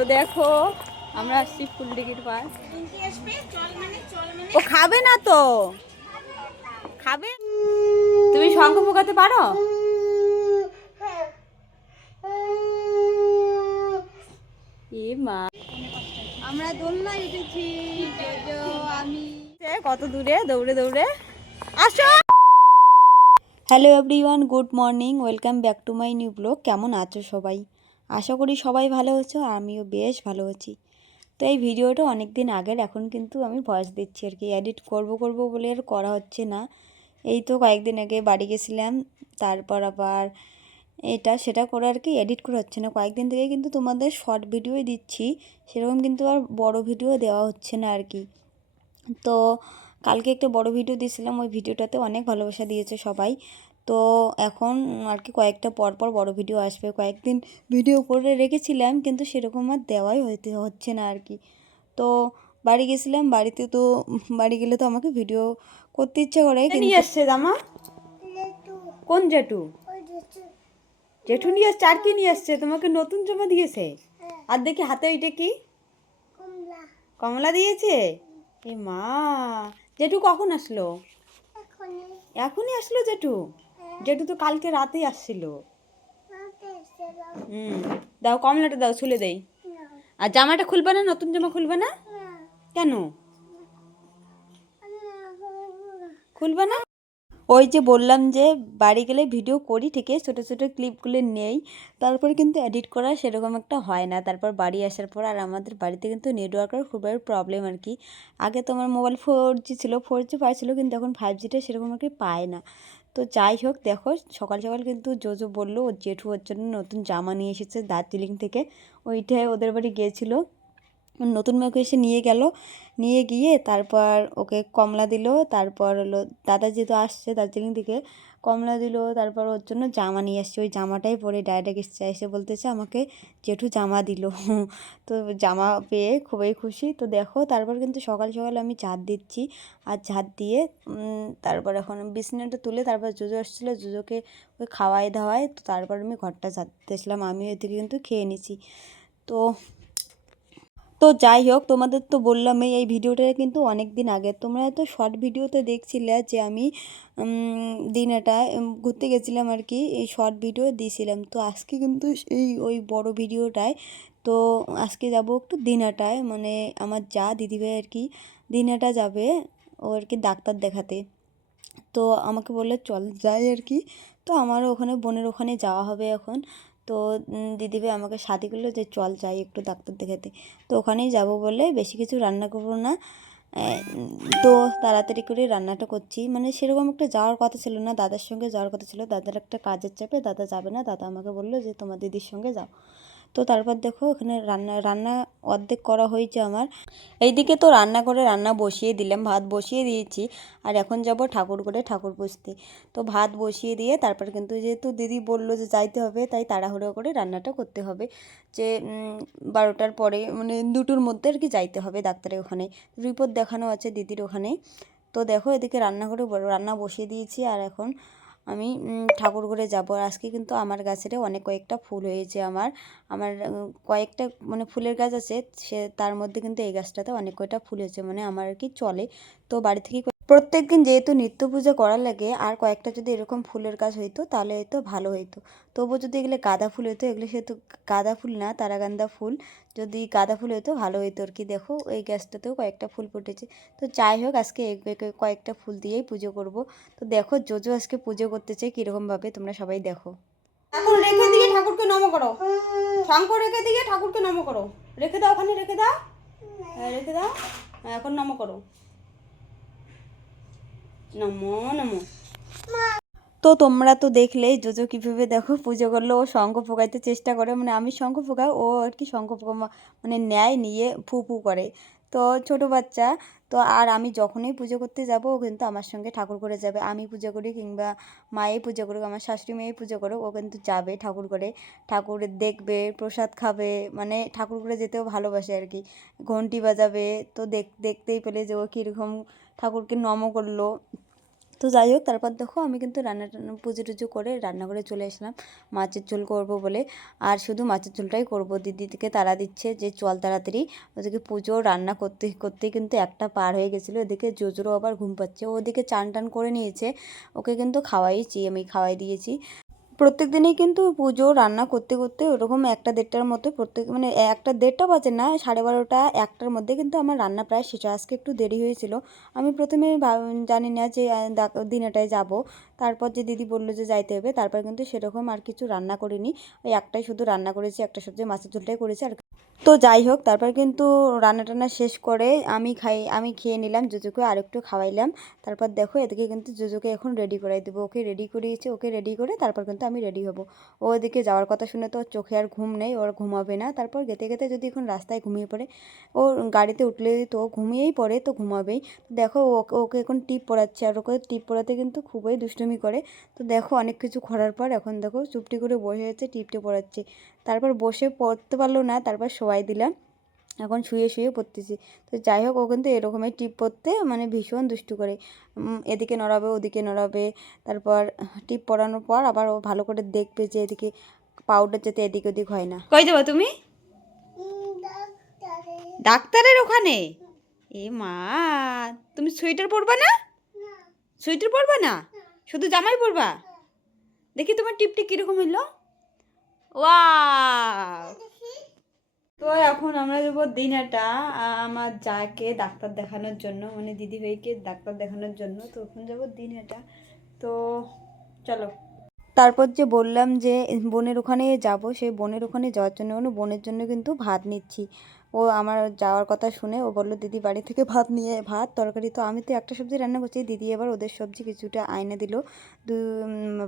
তো দেখো আমরা আসছি ফুলদিঘির পার। ও খাবে না তো, খাবে? তুমি শঙ্খ ফোঁকাতে পারো? এ মা, আমরা দোলনায় উঠেছি, আমি কত দূরে দৌড়ে দৌড়ে আসো। Hello everyone, good morning, welcome back to my new blog. কেমন আছো সবাই? আশা করি সবাই ভালো আছো, আর আমিও বেশ ভালো আছি। তো এই ভিডিওটা অনেক দিন আগের, এখন কিন্তু আমি ভয়েস দিচ্ছি আর কি। এডিট করব বলে আর করা হচ্ছে না। এই তো কয়েকদিন আগে বাড়ি গেছিলাম, তারপর আবার এটা সেটা করে আর কি এডিট করা হচ্ছে না। কয়েকদিন থেকে কিন্তু তোমাদের শর্ট ভিডিওই দিচ্ছি, সেরকম কিন্তু আর বড় ভিডিও দেওয়া হচ্ছে না আর কি। তো কালকে একটা বড় ভিডিও দিয়েছিলাম, ওই ভিডিওটাতে অনেক ভালোবাসা দিয়েছে সবাই। তো এখন আর কি কয়েকটা পরপর বড় ভিডিও আসবে। কয়েকদিন ভিডিও করে রেখেছিলাম, কিন্তু সেরকম আর দেওয়াই হচ্ছে না আর কি। তো বাড়ি গেছিলাম, বাড়িতে তো বাড়ি গেলে তো আমাকে ভিডিও করতে ইচ্ছা করে। নিয়ে আসছে জামা? কোন জেঠু? জেঠু নিয়ে আসছে। আর কি নিয়ে আসছে? তোমাকে নতুন জামা দিয়েছে? আর দেখি হাতে ওইটা কি? কমলা দিয়েছে? এ মা, জেঠু কখন আসলো? এখনই আসলো জেঠু? জেঠু তো কালকে রাতেই আসছিল। দাও কমলাটা, দাও ছুলে দেই। আর জামাটা খুলবে না? নতুন জামা খুলবে না কেন? খুলবে না? ওই যে বললাম যে বাড়ি গেলে ভিডিও করি ঠিকই, ছোটো ছোটো ক্লিপগুলো নেই, তারপর কিন্তু এডিট করা সেরকম একটা হয় না। তারপর বাড়ি আসার পর আর আমাদের বাড়িতে কিন্তু নেটওয়ার্কের খুবই প্রবলেম আর কি। আগে তো আমার মোবাইল 4G ছিল, 4G পাইছিল, কিন্তু এখন 5Gটা সেরকম আর কি পায় না। তো যাই হোক, দেখো সকাল সকাল কিন্তু জোজো বললো ওর জেঠু ওর জন্য নতুন জামা নিয়ে এসেছে দার্জিলিং থেকে। ওইটাই ওদের বাড়ি গিয়েছিলো, নতুন মেয়েকে এসে নিয়ে গেল। নিয়ে গিয়ে তারপর ওকে কমলা দিল। তারপর হলো দাদা যেহেতু আসছে দার্জিলিং থেকে, কমলা দিল। তারপর ওর জন্য জামা নিয়ে আসছে, ওই জামাটাই পরে ডাইরেক্ট এসে বলতেছে আমাকে জেঠু জামা দিল। তো জামা পেয়ে খুবই খুশি। তো দেখো তারপর কিন্তু সকাল সকাল আমি ঝাঁট দিচ্ছি, আর ঝাঁট দিয়ে তারপর এখন বিছানাটা তুলে তারপর জুজো আসছিলো, জুজোকে ওই খাওয়াই দাওয়াই, তো তারপর আমি ঘরটা ঝাঁটতেছিলাম, আমি এদিকে কিন্তু খেয়ে নিছি। তো তো যাই হোক, তোমাদের তো বললামই এই ভিডিওটা কিন্তু অনেক দিন আগে। তোমরা তো শর্ট ভিডিওতে দেখছিলে যে আমি দিনাটায় ঘুরতে গেছিলাম আর কি, এই শর্ট ভিডিও দিয়েছিলাম। তো আজকে কিন্তু এই ওই বড় ভিডিওটায়, তো আজকে যাব একটু দিনাটায়, মানে আমার যা দিদিভাই আর কি দিনাটা যাবে ও আর কি ডাক্তার দেখাতে। তো আমাকে বললে চল যাই আর কি। তো আমারও ওখানে বোনের ওখানে যাওয়া হবে এখন। তো দিদিভাই আমাকে সাথে করলো যে চল যাই একটু ডাক্তার দেখাতে। তো ওখানেই যাব বলে বেশি কিছু রান্না করবো না। তো তাড়াতাড়ি করে রান্নাটা করছি, মানে সেরকম একটা যাওয়ার কথা ছিল না, দাদার সঙ্গে যাওয়ার কথা ছিল। দাদার একটা কাজের চাপে দাদা যাবে না, দাদা আমাকে বললো যে তোমার দিদির সঙ্গে যাও। তো তারপর দেখো ওখানে রান্না রান্না অর্ধেক করা হয়েছে আমার। এইদিকে তো রান্না করে রান্না বসিয়ে দিলাম, ভাত বসিয়ে দিয়েছি। আর এখন যাব ঠাকুর করে ঠাকুর পুজতে। তো ভাত বসিয়ে দিয়ে তারপর কিন্তু যেহেতু দিদি বললো যে যাইতে হবে, তাই তাড়াহুড়ো করে রান্নাটা করতে হবে। যে 12টার পরে মানে 2টোর মধ্যে আর কি যাইতে হবে ডাক্তারের ওখানে, রিপোর্ট দেখানো আছে দিদির ওখানে। তো দেখো এদিকে রান্না করে রান্না বসিয়ে দিয়েছি, আর এখন আমি ঠাকুর ঘরে যাব। আর আজকে কিন্তু আমার গাছের অনেক কয়েকটা ফুল হয়েছে। আমার আমার কয়েকটা মানে ফুলের গাছ আছে, সে তার মধ্যে কিন্তু এই গাছটাতে অনেক কয়টা ফুল হয়েছে, মানে আমার আর কি চলে। তো বাড়ি থেকে প্রত্যেক দিন যেহেতু নিত্য পূজা করার লাগে, আর কয়েকটা যদি এরকম ফুলের গাছ হইতো তাহলে হয়তো ভালো হইতো। তবুও যদি এগুলো গাঁদা ফুল হইতো, এগুলো সেহেতু গাঁদা ফুল না, তারাগান্দা ফুল, যদি গাঁদা ফুল হইতো ভালো হইতো আর কি। দেখো এই গাছটাতেও কয়েকটা ফুল ফুটেছে। তো যাই হোক, আজকে কয়েকটা ফুল দিয়েই পুজো করব। তো দেখো জোজো আজকে পুজো করতেছে কীরকমভাবে, তোমরা সবাই দেখো। এখন রেখে দিয়ে ঠাকুরকে নম করো, শঙ্খ রেখে দিয়ে ঠাকুরকে নম করো। রেখে দাও, ওখানে রেখে দাও, রেখে দাও। এখন নম করো, নমো নমো। তো তোমরা তো দেখলেই জোজো কীভাবে দেখো পুজো করলো। ও শঙ্খ ফোঁকাইতে চেষ্টা করে, মানে আমি শঙ্খ ফোঁকাই, ও আর কি শঙ্খ ফোঁকা মানে নেয়, নিয়ে ফু ফু করে। তো ছোট বাচ্চা তো, আর আমি যখনই পুজো করতে যাব ও কিন্তু আমার সঙ্গে ঠাকুর করে যাবে। আমি পুজো করি কিংবা মায়ে পুজো করুক, আমার শাশুড়ি মেয়ে পুজো করুক, ও কিন্তু যাবে ঠাকুর করে, ঠাকুর দেখবে, প্রসাদ খাবে, মানে ঠাকুর করে যেতেও ভালোবাসে আর কি। ঘন্টি বাজাবে। তো দেখতেই পেলে যে ও কীরকম ঠাকুরকে নম করলো। তো যাই হোক, তারপর দেখো আমি কিন্তু পুজো টুজো করে রান্নাঘরে চলে আসলাম মাছের ঝোল করব বলে। আর শুধু মাছের ঝোলটাই করব, দিদিকে তাড়া দিচ্ছে যে চল তাড়াতাড়ি। ওদিকে পুজো রান্না করতে করতেই কিন্তু একটা পার হয়ে গেছিলো। এদিকে জোজোরও আবার ঘুম পাচ্ছে, ওদিকে চান টান করে নিয়েছে, ওকে কিন্তু খাওয়াইছি, আমি খাওয়াই দিয়েছি। প্রত্যেক দিনেই কিন্তু পুজো রান্না করতে করতে ওরকম 1-1:30টার মতো, মানে 1-1:30টা বাজে না, 12:30 1টার মধ্যে কিন্তু আমার রান্না প্রায় শেষ। আজকে একটু দেরি হয়েছিল। আমি প্রথমে জানি না যে দিনেটায় যাব, তারপর যে দিদি বললো যে যাইতে হবে, তারপর কিন্তু সেরকম আর কিছু রান্না করিনি। ওই একটাই শুধু রান্না করেছি, একটা সবজি মাছের ঝোলটাই করেছি। আর তো যাই হোক, তারপর কিন্তু রান্না টান্না শেষ করে আমি খেয়ে নিলাম, জুজুকে আরেকটু খাওয়াইলাম। তারপর দেখো এদিকে কিন্তু জুজুকে এখন রেডি করাই দেবো, ওকে রেডি করিয়েছি, ওকে রেডি করে তারপর কিন্তু আমি রেডি হব। ও ওদিকে যাওয়ার কথা শুনে তো ওর চোখে আর ঘুম নেই, ওর ঘুমাবে না। তারপর গেতে গেতে যদি এখন রাস্তায় ঘুমিয়ে পড়ে, ও গাড়িতে উঠলে তো ঘুমিয়েই পড়ে, তো ঘুমাবেই। তো দেখো ওকে এখন টিপ পড়াচ্ছে, আর ওকে টিপ পড়াতে কিন্তু খুবই দুষ্টুমি করে। তো দেখো অনেক কিছু করার পর এখন দেখো চুপটি করে বসে আছে, টিপটে পড়াচ্ছে। তারপর বসে পড়তে পারলো না, তারপর শোয়াই দিলাম, এখন শুয়ে শুয়ে পড়তেছি। তো যাই হোক, ও কিন্তু এরকমই টিপ পড়তে মানে ভীষণ দুষ্টু করে, এদিকে নড়াবে ওদিকে নড়াবে। তারপর টিপ পড়ানোর পর আবার ও ভালো করে দেখবে যে এদিকে পাউডার যাতে এদিক ওদিক হয় না। কই যাবো তুমি? ডাক্তারের ওখানে? এ মা, তুমি সোয়েটার পরবা না? সোয়েটার পরবা না, শুধু জামাই পরবা? দেখি তোমার টিপটি কিরকম হইলো। ওয়াও! তো এখন আমরা যাবো দিনাটা আমার যাকে ডাক্তার দেখানোর জন্য, মানে দিদিভাইকে ডাক্তার দেখানোর জন্য। তো এখন যাবো দিনাটা। তো চলো। তারপর যে বললাম যে বোনের ওখানে যাব, সেই বোনের ওখানে যাওয়ার জন্য বোনের জন্য কিন্তু ভাত নিচ্ছি। ও আমার যাওয়ার কথা শুনে ও বললো দিদি বাড়ি থেকে ভাত তরকারি। তো আমি তো একটা সবজি রান্না করছি, দিদি এবার ওদের সবজি কিছুটা আইনে দিল,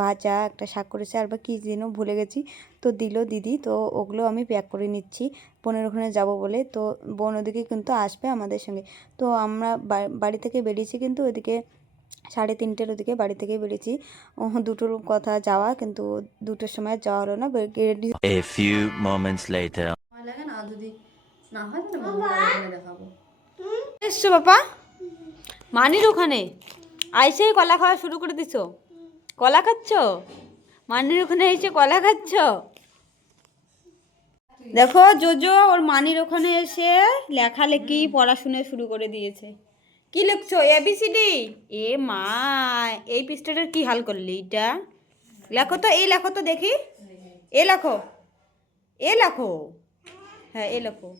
ভাজা, একটা শাক করেছে, আর বা কী যেন ভুলে গেছি, তো দিল দিদি। তো ওগুলো আমি প্যাক করে নিচ্ছি বোনের ওখানে যাব বলে। তো বোন ওদিকে কিন্তু আসবে আমাদের সঙ্গে। তো আমরা বাড়ি থেকে বেরিয়েছি কিন্তু ওদিকে 3:30টার ওদিকে বাড়ি থেকে বেরিয়েছি। দুটোর কথা যাওয়া, কিন্তু 2টোর সময় যাওয়া হলো না। A few moments later. লাগে না, যদি না হয় তাহলে দেখাবো। এসছো বাবা মানির ওখানে, আইসেই কলা খাওয়া শুরু করে দিছো। কলা খাচ্ছ? মানির ওখানে এসে কলা খাচ্ছ? দেখো জোজো ওর মানির ওখানে এসে লেখালেখি পড়াশুনো শুরু করে দিয়েছে। কি লিখছো? ABCD? এ মা, এই পৃষ্ঠাটার কি হাল করলি? এটা লেখো তো, এই লেখো তো দেখি, এ লেখো, এ লেখো, হ্যাঁ এ লেখো।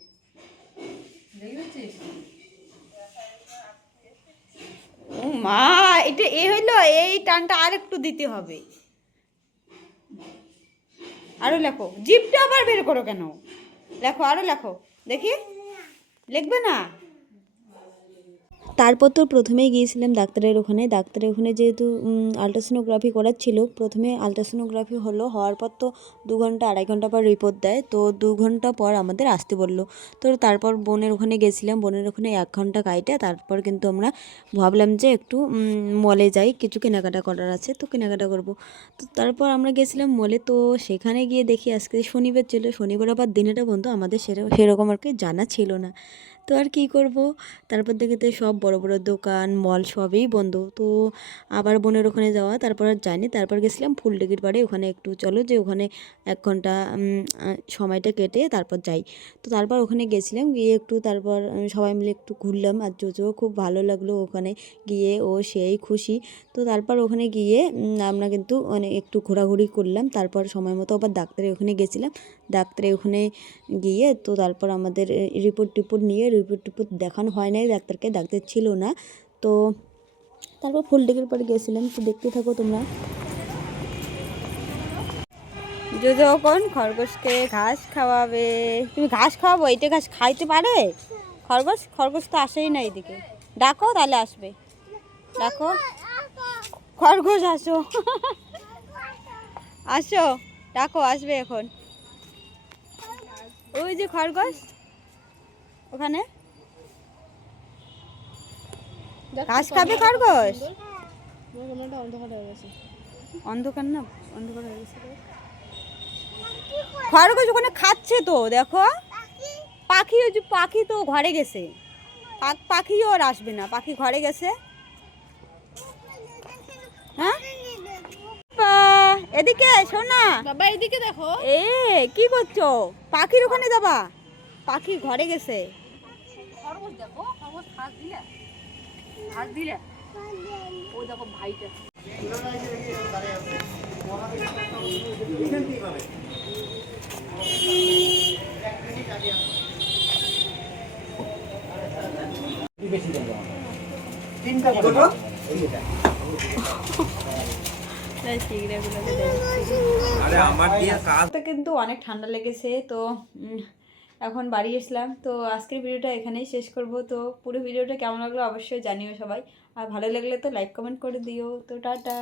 ও মা, এটা এ হইলো, এই টানটা আর একটু দিতে হবে। আরো লেখো, জিপটা আবার বের করো কেন? লেখো, আরো লেখো দেখি, লিখবে না? তারপর তো প্রথমেই গিয়েছিলাম ডাক্তারের ওখানে যেহেতু আলট্রাসোনোগ্রাফি করার ছিল। প্রথমে আলট্রাসোনোগ্রাফি হওয়ার পর তো 2 ঘন্টা 2.5 ঘন্টা পর রিপোর্ট দেয়। তো 2 ঘন্টা পর আমাদের আসতে বললো। তো তারপর বোনের ওখানে গেছিলাম, বোনের ওখানে 1 ঘন্টা কাইটে তারপর কিন্তু আমরা ভাবলাম যে একটু মলে যাই, কিছু কেনাকাটা করার আছে, তো কেনাকাটা করব। তো তারপর আমরা গেছিলাম মলে। তো সেখানে গিয়ে দেখি আজকে শনিবার ছিল, শনিবার আবার দিনেটা বন্ধ, আমাদের সেরকম আর কি জানা ছিল না। তো আর কী করব, তারপর দেখে তো সব বড় বড় দোকান মল সবই বন্ধ। তো আবার বোনের ওখানে যাওয়া, তারপর আর যাইনি। তারপর গেছিলাম ফুলডিগির বাড়ি, ওখানে একটু চলো যে ওখানে 1 ঘন্টা সময়টা কেটে তারপর যাই। তো তারপর ওখানে গেছিলাম, গিয়ে একটু তারপর সবাই মিলে একটু ঘুরলাম, আর জোজোও খুব ভালো লাগলো ওখানে গিয়ে, ও সেই খুশি। তো তারপর ওখানে গিয়ে আমরা কিন্তু অনেক একটু ঘোরাঘুরি করলাম। তারপর সময় মতো আবার ডাক্তারের ওখানে গেছিলাম, ডাক্তারের ওখানে গিয়ে তো তারপর আমাদের রিপোর্ট দেখানো হয় নাই ডাক্তারকে, ডাক্তার ছিল না। তো তারপর ফুলডিগির পরে গেছিলাম। তো দেখতে থাকো তোমরা। যখন খরগোশকে ঘাস খাওয়াবে, তুমি ঘাস খাওয়াবো? এটা ঘাস খাইতে পারে খরগোশ? খরগোশ তো আসেই না এদিকে, ডাকো তাহলে আসবে, ডাকো খরগোশ, আসো আসো, ডাকো আসবে এখন। ওই যে খরগোশ ওখানে ঘাস খাবে খরগোশ। অন্ধকার না, অন্ধকার হয়ে গেছে। খরগোশ ওখানে খাচ্ছে তো, দেখো পাখি, ওই যে পাখি তো ঘরে গেছে, পাখিও আর আসবে না, পাখি ঘরে গেছে। হ্যাঁ এদিকে শোনা বাবা এদিকে দেখো। এ কি করছো? পাখির ওখানে যাবা? পাখি ঘরে গেছে। খরগোশ দেখো, খরগোশ ঘাস দিলে, ঘাস দিলে। ও দেখো ভাইটা। তো কিন্তু অনেক ঠান্ডা লেগেছে তো এখন বাড়ি আসলাম। তো আজকের ভিডিওটা এখানেই শেষ করব। তো পুরো ভিডিওটা কেমন লাগলো অবশ্যই জানিও সবাই, আর ভালো লাগলে তো লাইক কমেন্ট করে দিও। তো টাটা।